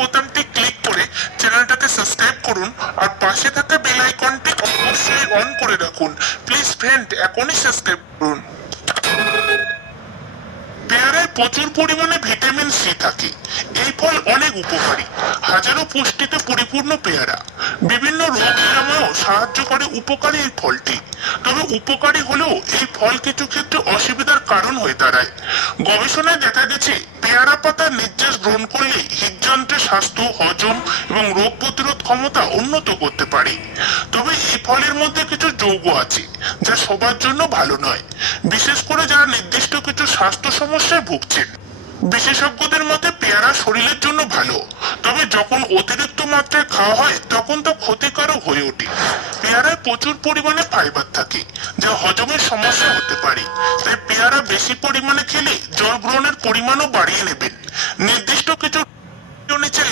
বোতামটি ক্লিক করে চ্যানেলটাকে সাবস্ক্রাইব করুন আর পাশে থাকা বেল আইকনটি অবশ্যই অন করে রাখুন। প্লিজ ফ্রেন্ড, এখনই সাবস্ক্রাইব করুন। পেয়ারায় প্রচুর পরিমাণে ভিটামিন সি থাকে। এই ফল অনেক উপকারী। হাজারো পুষ্টিতে পরিপূর্ণ পেয়ারা বিভিন্ন রোগ নিরাময়েও সাহায্য করে উপকারী এই ফলটি। তবে উপকারী হলেও এই ফল কিছু ক্ষেত্রে অসুবিধার কারণ হয়ে দাঁড়ায়। গবেষণায় দেখা গেছে পেয়ারা পাতার নির্যাস গ্রহণ করলে হৃদযন্ত্রের স্বাস্থ্য, হজম এবং রোগ প্রতিরোধ ক্ষমতা উন্নত করতে পারে। তবে এই ফলের মধ্যে কিছু যৌগ আছে যা সবার জন্য ভালো নয়, বিশেষ করে যারা নির্দিষ্ট কিছু স্বাস্থ্য সমস্যায় ভুগছেন। বিশেষজ্ঞদের মতে পেয়ারা শরীরের জন্য ভালো, তবে যখন অতিরিক্ত মাত্রায় খাওয়া হয় তখন তা ক্ষতিকারক হয়ে ওঠে। পেয়ারায় প্রচুর পরিমাণে ফাইবার থাকে যা হজমের সমস্যা হতে পারে। তাই পেয়ারা বেশি পরিমাণে খেলে জল গ্রহণের পরিমাণও বাড়িয়ে নেবেন। নির্দিষ্ট কিছু নিচে